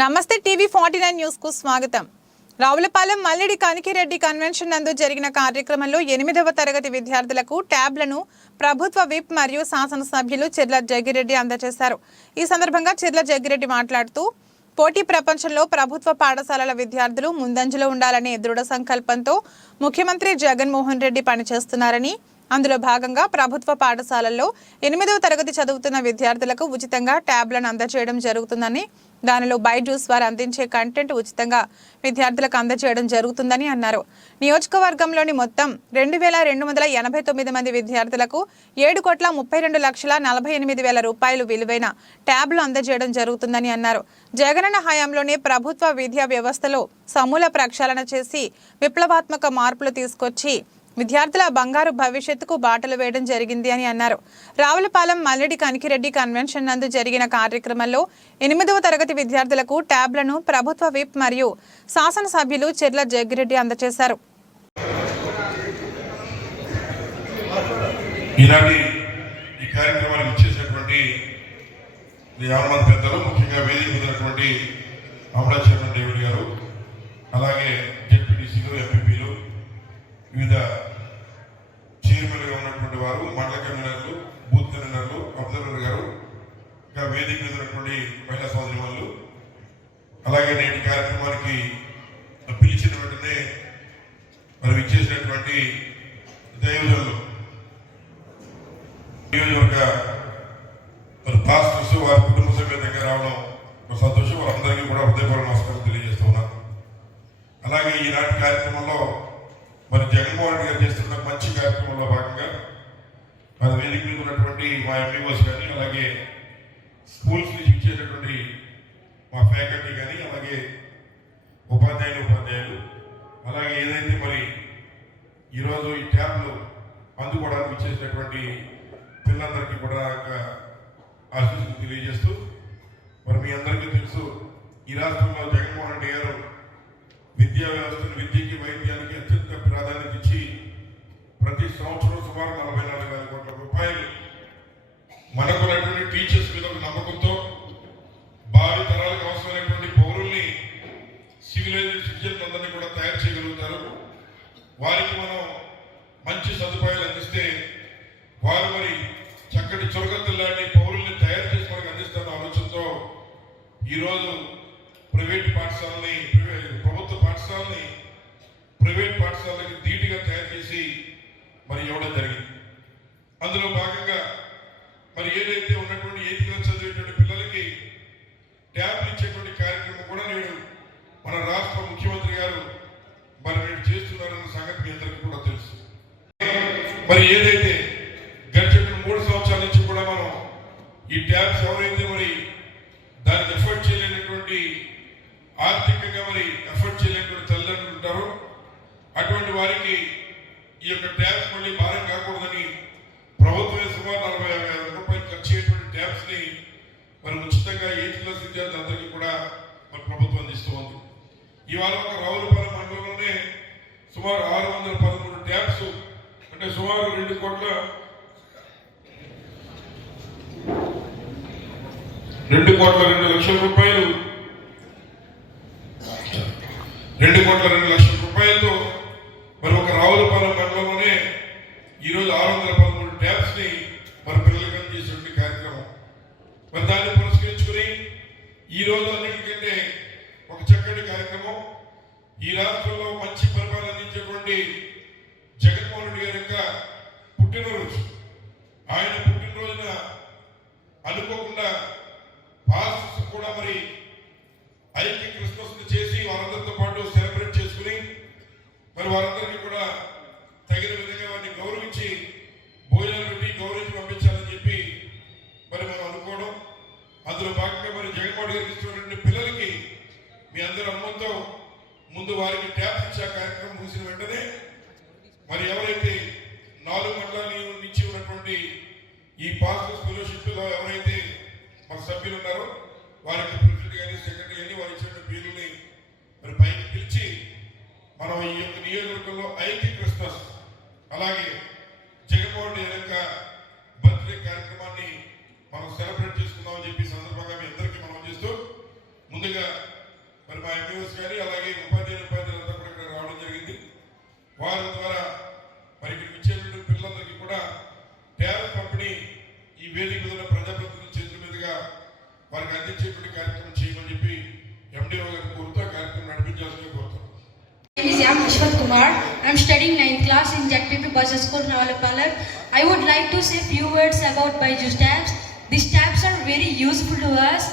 నమస్తే TV 49 news కు స్వాగతం. రావులపాలెం మల్లిడి కనికిరెడ్డి కన్వెన్షన్ నందు జరిగిన కార్యక్రమంలో 8వ తరగతి విద్యార్థులకు ట్యాబ్లను ప్రభుత్వ విప్ మరియు శాసనసభ్యులు చెర్ల జగ్గిరెడ్డి అందజేశారు. ఈ సందర్భంగా చెర్ల జగ్గిరెడ్డి మాట్లాడుతూ పోటీ ప్రపంచంలో ప్రభుత్వ పాఠశాలల విద్యార్థులు ముందంజలో ఉండాలనే దృఢ సంకల్పంతో ముఖ్యమంత్రి జగన్మోహన్ రెడ్డి పనిచేస్తున్నారని, అందులో భాగంగా ప్రభుత్వ పాఠశాలల్లో 8వ తరగతి చదువుతున్న విద్యార్థులకు ఉచితంగా ట్యాబ్లను అందజేయడం జరుగుతుందని, దానిలో బైజూస్ వారు అందించే కంటెంట్ ఉచితంగా విద్యార్థులకు అందజేయడం జరుగుతుందని అన్నారు. నియోజకవర్గంలోని మొత్తం 2289 మంది విద్యార్థులకు 7,32,48,000 రూపాయలు విలువైన ట్యాబ్లు అందజేయడం జరుగుతుందని అన్నారు. జగనన్న హయాంలోనే ప్రభుత్వ విద్యా వ్యవస్థలో సమూల ప్రక్షాళన చేసి విప్లవాత్మక మార్పులు తీసుకొచ్చి విద్యార్థుల బంగారు భవిష్యత్తుకు బాటలు వేయడం జరిగింది అని అన్నారు. రావులపాలెం మల్లిడి కనికిరెడ్డి కన్వెన్షన్ నందు జరిగిన కార్యక్రమంలో 8వ తరగతి విద్యార్థులకు ట్యాబ్లను ప్రభుత్వ విప్ మరియు శాసనసభ్యులు చెర్ల జగ్గిరెడ్డి అందజేశారు. వివిధ చైర్మన్గా ఉన్నటువంటి వారు, మండల కన్వీనర్లు, బూత్ కన్వీనర్లు, అబ్జర్వర్ గారు, ఇంకా వేదిక మీద ఉన్నటువంటి మహిళా సోదరిమణులు, అలాగే నేటి కార్యక్రమానికి పిలిచిన వెంటనే మరి ఇచ్చేసినటువంటి దైవజనులు, నియోజకవర్గ పాస్టర్స్, వారి కుటుంబ సమేతంగా రావడం సంతోషం. వారందరికీ కూడా హృదయపూర్వక నమస్కారం తెలియజేస్తూ ఉన్నారు. అలాగే ఈనాటి కార్యక్రమంలో మరి జగన్మోహన్ రెడ్డి గారు చేస్తున్న మంచి కార్యక్రమంలో భాగంగా మరి వేదిక మీద ఉన్నటువంటి మా ఎంఈఓస్ కానీ, అలాగే స్కూల్స్ నుంచి ఇచ్చేటటువంటి మా ఫ్యాకల్టీ కానీ, అలాగే ఉపాధ్యాయులు, అలాగే ఏదైతే మరి ఈరోజు ఈ ట్యాబ్లు అందుకోవడానికి ఇచ్చేసినటువంటి పిల్లలందరికీ కూడా ఆశీస్సులు తెలియజేస్తూ, మరి మీ అందరికీ తెలుసు, ఈ రాష్ట్రంలో జగన్మోహన్ రెడ్డి గారు విద్యా వ్యవస్థను, విద్యకి, వైద్యానికి అత్యంత ప్రాధాన్యత ఇచ్చి ప్రతి సంవత్సరం సుమారు 44,000 కోట్ల రూపాయలు మనకున్నటువంటి టీచర్స్ మీద ఒక నమ్మకంతో భావి తరాలకు అవసరమైనటువంటి పౌరుల్ని, సివిలైజ్డ్ సిటిజన్స్ అందరినీ కూడా తయారు చేయగలుగుతారు. వారికి మనం మంచి సదుపాయాలు అందిస్తే వారు మరి చక్కటి చురకత్తులాంటి పౌరుల్ని తయారు చేసి మనకు అందిస్తున్న ఆలోచనతో ఈరోజు ప్రైవేట్ పాఠశాలని, ప్రభుత్వ పాఠశాలని ప్రైవేట్ పాఠశాలకి ధీటుగా తయారు చేసి మరి ఇవ్వడం జరిగింది. అందులో భాగంగా మరి ఏదైతే ఉన్నటువంటి 8th క్లాస్ చదివేటువంటి పిల్లలకి ట్యాబ్లు ఇచ్చేటువంటి కార్యక్రమం కూడా నేడు మన రాష్ట్ర ముఖ్యమంత్రి గారు మరి నేడు చేస్తున్నారన్న సంగతి మీ అందరికీ కూడా తెలుసు. మరి ఏదైతే గడిచిన 3 సంవత్సరాల నుంచి కూడా మనం ఈ ట్యాబ్స్ ఎవరైతే మరి దానికి ఎఫర్ట్ చేయలేనటువంటి, ఆర్థికంగా మరి ఎఫర్ట్ చేయలేనటువంటి తల్లిదండ్రులు ఉంటారో అటువంటి వారికి ఈ యొక్క ట్యాబ్స్ మళ్ళీ భారం కాకూడదని ప్రభుత్వమే సుమారు 40,000 రూపాయలు ఖర్చు అయ్యేటువంటి ట్యాబ్స్ ని మరి ఉచితంగా 8th క్లాస్ విద్యార్థులందరికీ కూడా మరి ప్రభుత్వం అందిస్తూ ఉంది. ఇవాళ ఒక రావులపాలెం మండలంలోనే సుమారు 613 ట్యాబ్స్, అంటే సుమారు 2,02,00,000 రూపాయలు, 2,02,00,000 రూపాయలతో మరి ఒక రావులపాలెం మండలంలోనే ఈరోజు 613 ట్యాబ్స్ ని మరి పిల్లలకు అందజేసేటువంటి కార్యక్రమం. మరి దాన్ని పురస్కరించుకుని ఈ రోజు అన్నిటికంటే ఒక చక్కటి కార్యక్రమం, ఈ రాష్ట్రంలో మంచి పరిపాలన అందించేటువంటి జగన్మోహన్ రెడ్డి గారి యొక్క పుట్టినరోజు. ఆయన పుట్టినరోజున అనుకోకుండా పాస్టర్స్ కూడా మరి ఐక్య క్రిస్మస్ చేసి వారందరితో పాటు సెలబ్రేట్ చేసుకుని మరి వారందరికీ కూడా తగిన విధంగా వారిని గౌరవించి భోజనాలు పెట్టి గౌరవించి పంపించాలని చెప్పి మరి మనం అనుకోవడం. అందులో భాగంగా మరి జగన్మోహన్ గారికి ఇచ్చినటువంటి పిల్లలకి మీ అందరి అనుమతితో ముందు వారికి ట్యాబ్స్ ఇచ్చే కార్యక్రమం ముగిసిన వెంటనే మరి ఎవరైతే 4 మండలాల నుంచి ఉన్నటువంటి ఈ పాస్టర్స్ ఫెలోషిప్ లో ఎవరైతే మన సభ్యులు ఉన్నారో వారికి ప్రెసిడెంట్ కానీ, సెక్రటరీ కానీ వారి ఇచ్చిన పేర్లని మరి పైకి పిలిచి మనం ఈ యొక్క నియోజకవర్గంలో ఐక్య క్రిస్మస్, అలాగే జగన్మోహన్ రెడ్డి యొక్క బర్త్డే కార్యక్రమాన్ని మనం సెలబ్రేట్ చేసుకుందామని చెప్పి సందర్భంగా మీ అందరికీ మనం చేస్తూ ముందుగా మరి మా ఎంఈఓస్ కానీ అలాగే ఉపాధ్యాయులంతా కూడా ఇక్కడ రావడం జరిగింది. వారి ద్వారా మరి ఇక్కడ ఇచ్చేటువంటి పిల్లలందరికీ కూడా ట్యాబ్ పంపిణీ ఈ వేదిక మీద ఉన్న ప్రజాప్రతినిధుల చేతుల మీదుగా వారికి అందించేటువంటి కార్యక్రమం చేయమని చెప్పి ఎండిఓ గారిని కోరుతూ ఆ కార్యక్రమం నడిపించాల్సిందిగా కోరుతాం. My name is M. Ashwat Kumar. I am studying 9th class in ZPP Buses School, Ravulapalam. I would like to say few words about Byju's tabs. These tabs are very useful to us.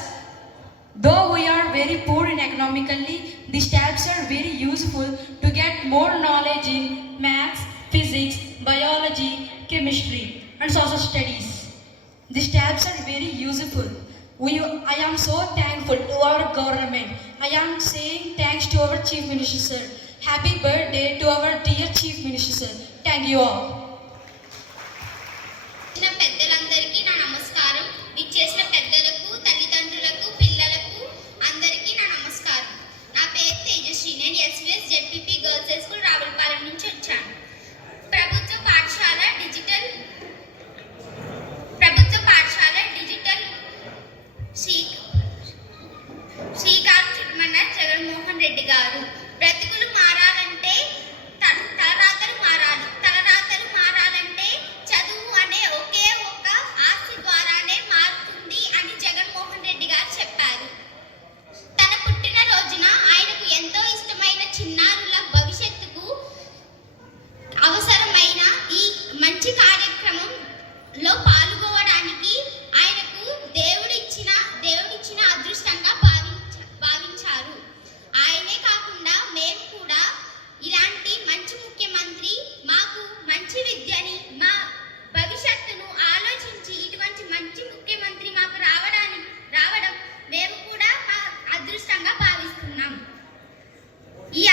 Though we are very poor in economically, these tabs are very useful to get more knowledge in maths, physics, biology, chemistry, and social studies. These tabs are very useful. I am so thankful to our government. I am saying thanks to our Chief Minister, sir. Happy birthday to our dear Chief Minister, sir. Thank you all. పెద్దలందరికీ నా నమస్కారం. ఇచ్చేసిన పెద్దలకు, తల్లిదండ్రులకు, పిల్లలకు అందరికీ నా నమస్కారం. నా పేరు తేజశ్రీ. నేను SVS ZPP girls high school Ravulapalem నుంచి వచ్చాను. ప్రభుత్వ పాఠశాల డిజిటల్ శ్రీకారం చుట్టమన్నారు జగన్మోహన్ రెడ్డి గారు. బ్రతుకులు మారాలంటే తలరాతలు మారాలంటే చదువు అనే ఒకే ఒక ఆస్తి ద్వారానే మారుతుంది అని జగన్మోహన్ రెడ్డి గారు చెప్పారు. తన పుట్టిన రోజున ఆయనకు ఎంతో ఇష్టమైన చిన్నారుల భవిష్యత్తుకు అవసరమైన ఈ మంచి కార్యక్రమంలో పాల్గొనడానికి ఆయనకు దేవుడిచ్చిన అదృష్టంగా భావించారు. ఆయనే కాకుండా మేము కూడా ఇలాంటి మంచి ముఖ్యమంత్రి, మాకు మంచి విద్యని, మా భవిష్యత్తును ఆలోచించి ఇటువంటి మంచి ముఖ్యమంత్రి మాకు రావడం మేము కూడా మా అదృష్టంగా భావిస్తున్నాం. ఈ